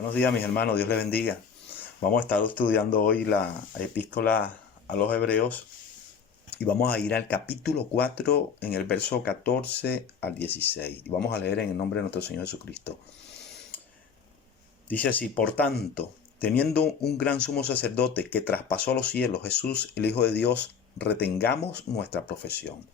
Buenos días, mis hermanos, Dios les bendiga. Vamos a estar estudiando hoy la epístola a los Hebreos y vamos a ir al capítulo 4 en el verso 14 al 16 y vamos a leer en el nombre de nuestro Señor Jesucristo. Dice así: por tanto, teniendo un gran sumo sacerdote que traspasó los cielos, Jesús, el Hijo de Dios, retengamos nuestra profesión.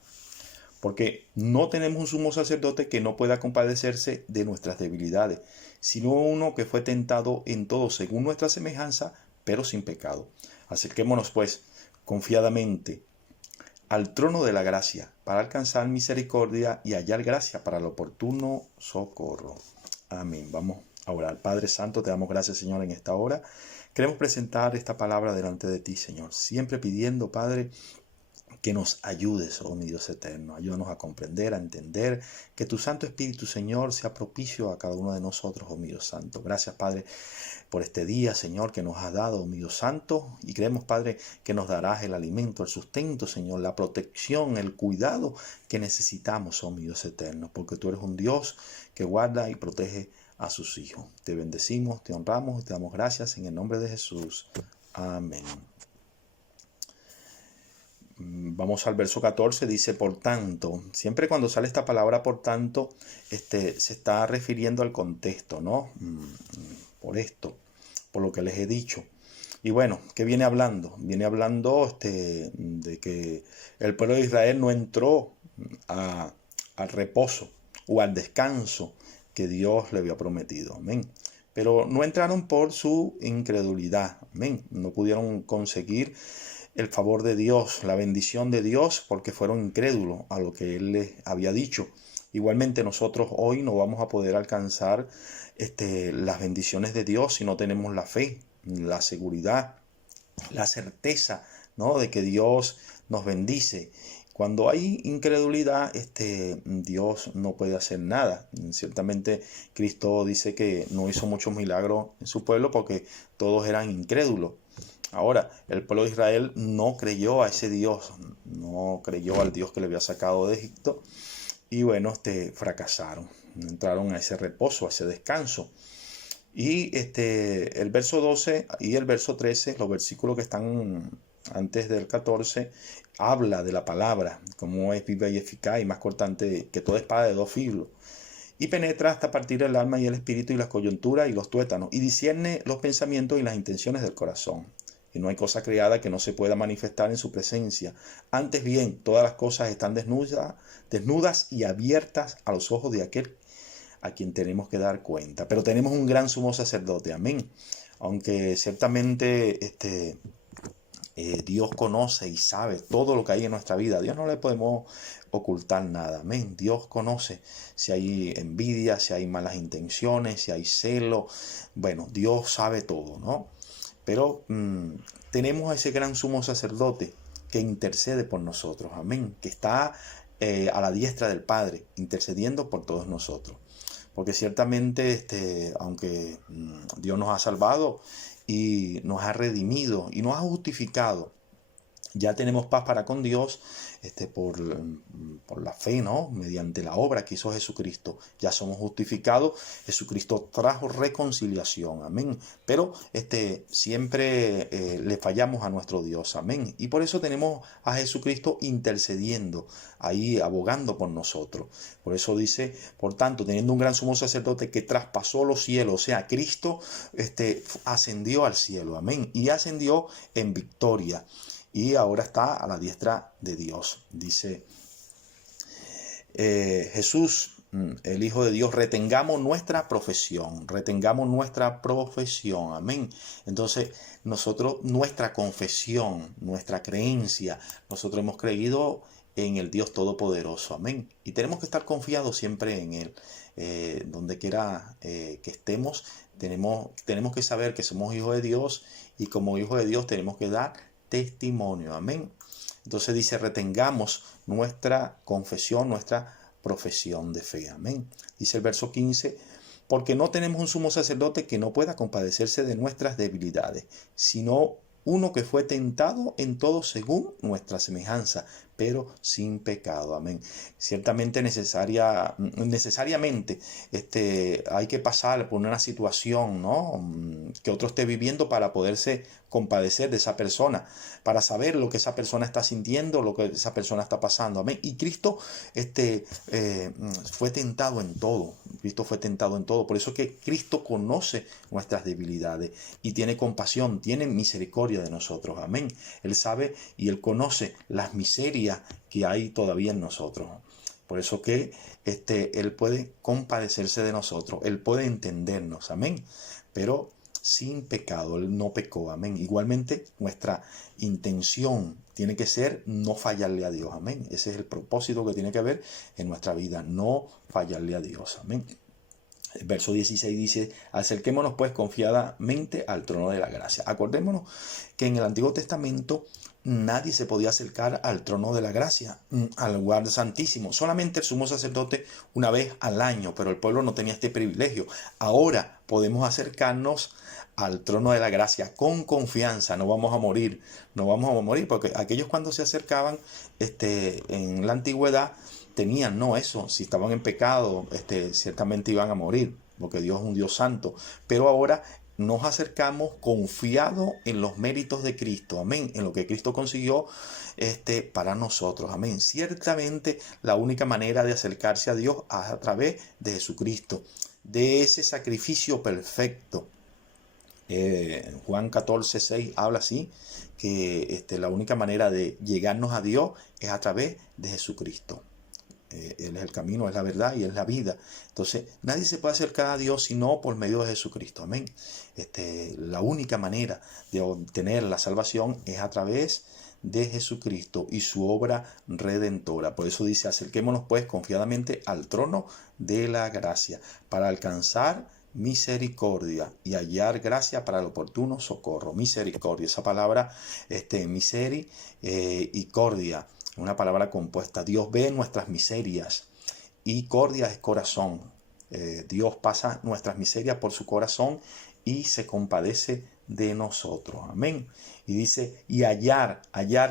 Porque no tenemos un sumo sacerdote que no pueda compadecerse de nuestras debilidades, sino uno que fue tentado en todo según nuestra semejanza, pero sin pecado. Acerquémonos, pues, confiadamente al trono de la gracia, para alcanzar misericordia y hallar gracia para el oportuno socorro. Amén. Vamos a orar. Padre Santo, te damos gracias, Señor, en esta hora. Queremos presentar esta palabra delante de ti, Señor, siempre pidiendo, Padre, que nos ayudes, oh mi Dios eterno. Ayúdanos a comprender, a entender, que tu Santo Espíritu, Señor, sea propicio a cada uno de nosotros, oh mi Dios Santo. Gracias, Padre, por este día, Señor, que nos has dado, oh mi Dios Santo. Y creemos, Padre, que nos darás el alimento, el sustento, Señor, la protección, el cuidado que necesitamos, oh mi Dios eterno. Porque tú eres un Dios que guarda y protege a sus hijos. Te bendecimos, te honramos y te damos gracias en el nombre de Jesús. Amén. Vamos al verso 14, dice por tanto. Siempre cuando sale esta palabra por tanto, se está refiriendo al contexto, ¿no? Por esto, por lo que les he dicho. Y bueno, ¿qué viene hablando? Viene hablando de que el pueblo de Israel no entró al reposo o al descanso que Dios le había prometido. Amén. Pero no entraron por su incredulidad. Amén. No pudieron conseguir el favor de Dios, la bendición de Dios, porque fueron incrédulos a lo que Él les había dicho. Igualmente nosotros hoy no vamos a poder alcanzar las bendiciones de Dios si no tenemos la fe, la seguridad, la certeza, ¿no?, de que Dios nos bendice. Cuando hay incredulidad, Dios no puede hacer nada. Ciertamente Cristo dice que no hizo muchos milagros en su pueblo porque todos eran incrédulos. Ahora, el pueblo de Israel no creyó a ese Dios, no creyó al Dios que le había sacado de Egipto y bueno, fracasaron, no entraron a ese reposo, a ese descanso. Y el verso 12 y el verso 13, los versículos que están antes del 14, habla de la palabra, como es viva y eficaz y más cortante que toda espada de dos filos. Y penetra hasta partir el alma y el espíritu y las coyunturas y los tuétanos, y discierne los pensamientos y las intenciones del corazón. Y no hay cosa creada que no se pueda manifestar en su presencia. Antes bien, todas las cosas están desnudas y abiertas a los ojos de aquel a quien tenemos que dar cuenta. Pero tenemos un gran sumo sacerdote, amén. Aunque ciertamente Dios conoce y sabe todo lo que hay en nuestra vida. A Dios no le podemos ocultar nada. Amén. Dios conoce si hay envidia, si hay malas intenciones, si hay celo. Bueno, Dios sabe todo, ¿no? Pero tenemos a ese gran sumo sacerdote que intercede por nosotros. Amén. Que está a la diestra del Padre, intercediendo por todos nosotros. Porque ciertamente, aunque Dios nos ha salvado y nos ha redimido y nos ha justificado, ya tenemos paz para con Dios por la fe, ¿no? Mediante la obra que hizo Jesucristo. Ya somos justificados. Jesucristo trajo reconciliación. Amén. Pero siempre le fallamos a nuestro Dios. Amén. Y por eso tenemos a Jesucristo intercediendo, ahí abogando por nosotros. Por eso dice, por tanto, teniendo un gran sumo sacerdote que traspasó los cielos, o sea, Cristo ascendió al cielo. Amén. Y ascendió en victoria. Y ahora está a la diestra de Dios. Dice Jesús, el Hijo de Dios, retengamos nuestra profesión. Retengamos nuestra profesión. Amén. Entonces, nosotros, nuestra confesión, nuestra creencia, nosotros hemos creído en el Dios Todopoderoso. Amén. Y tenemos que estar confiados siempre en Él. Donde quiera que estemos, tenemos que saber que somos hijos de Dios y como hijos de Dios tenemos que dar testimonio. Amén. Entonces dice, retengamos nuestra confesión, nuestra profesión de fe. Amén. Dice el verso 15, porque no tenemos un sumo sacerdote que no pueda compadecerse de nuestras debilidades, sino uno que fue tentado en todo según nuestra semejanza, pero sin pecado. Amén. Ciertamente necesariamente hay que pasar por una situación, ¿no?, que otro esté viviendo para poderse compadecer de esa persona, para saber lo que esa persona está sintiendo, lo que esa persona está pasando. Amén. Y Cristo fue tentado en todo. Cristo fue tentado en todo. Por eso es que Cristo conoce nuestras debilidades y tiene compasión, tiene misericordia de nosotros. Amén. Él sabe y Él conoce las miserias que hay todavía en nosotros. Por eso que Él puede compadecerse de nosotros, Él puede entendernos. Amén. Pero sin pecado, Él no pecó. Amén. Igualmente, nuestra intención tiene que ser no fallarle a Dios. Amén. Ese es el propósito que tiene que haber en nuestra vida, no fallarle a Dios. Amén. El verso 16 dice: acerquémonos pues confiadamente al trono de la gracia. Acordémonos que en el Antiguo Testamento nadie se podía acercar al trono de la gracia, al lugar santísimo. Solamente el sumo sacerdote una vez al año, pero el pueblo no tenía este privilegio. Ahora podemos acercarnos al trono de la gracia con confianza. No vamos a morir, porque aquellos cuando se acercaban en la antigüedad tenían, no, eso, si estaban en pecado, ciertamente iban a morir, porque Dios es un Dios santo. Pero ahora nos acercamos confiados en los méritos de Cristo, amén, en lo que Cristo consiguió para nosotros, amén. Ciertamente la única manera de acercarse a Dios es a través de Jesucristo, de ese sacrificio perfecto. Juan 14:6 habla así, que la única manera de llegarnos a Dios es a través de Jesucristo. Él es el camino, es la verdad y es la vida. Entonces, nadie se puede acercar a Dios sino por medio de Jesucristo. Amén. La única manera de obtener la salvación es a través de Jesucristo y su obra redentora. Por eso dice: acerquémonos pues confiadamente al trono de la gracia para alcanzar misericordia y hallar gracia para el oportuno socorro. Misericordia, esa palabra, misericordia, una palabra compuesta. Dios ve nuestras miserias y cordia es corazón. Dios pasa nuestras miserias por su corazón y se compadece de nosotros. Amén. Y dice: y hallar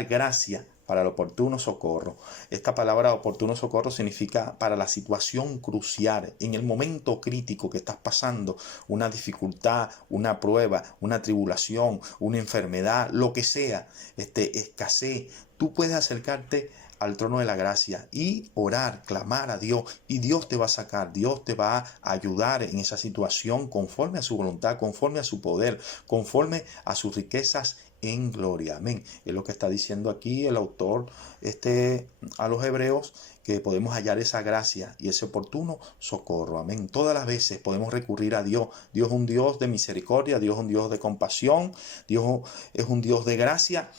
gracia para el oportuno socorro. Esta palabra oportuno socorro significa para la situación crucial, en el momento crítico que estás pasando, una dificultad, una prueba, una tribulación, una enfermedad, lo que sea, escasez. Tú puedes acercarte al trono de la gracia y orar, clamar a Dios, y Dios te va a sacar, Dios te va a ayudar en esa situación conforme a su voluntad, conforme a su poder, conforme a sus riquezas en gloria. Amén. Es lo que está diciendo aquí el autor a los hebreos, que podemos hallar esa gracia y ese oportuno socorro. Amén. Todas las veces podemos recurrir a Dios. Dios es un Dios de misericordia, Dios es un Dios de compasión, Dios es un Dios de gracia.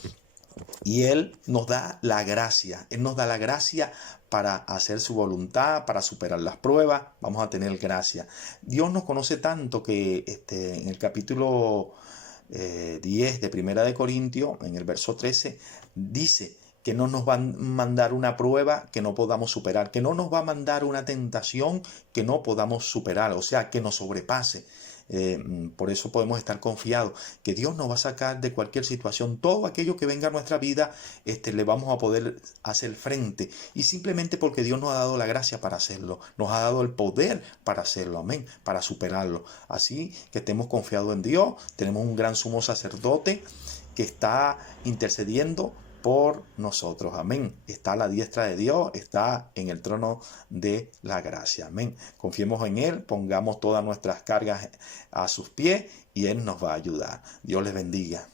Y Él nos da la gracia. Él nos da la gracia para hacer su voluntad, para superar las pruebas. Vamos a tener gracia. Dios nos conoce tanto que en el capítulo 10 de Primera de Corintios, en el verso 13, dice que no nos va a mandar una prueba que no podamos superar, que no nos va a mandar una tentación que no podamos superar, o sea, que nos sobrepase. Por eso podemos estar confiados que Dios nos va a sacar de cualquier situación. Todo aquello que venga a nuestra vida, le vamos a poder hacer frente, y simplemente porque Dios nos ha dado la gracia para hacerlo, nos ha dado el poder para hacerlo, amén, para superarlo. Así que estemos confiados en Dios. Tenemos un gran sumo sacerdote que está intercediendo por nosotros, amén. Está a la diestra de Dios, está en el trono de la gracia, amén. Confiemos en Él, pongamos todas nuestras cargas a sus pies y Él nos va a ayudar. Dios les bendiga.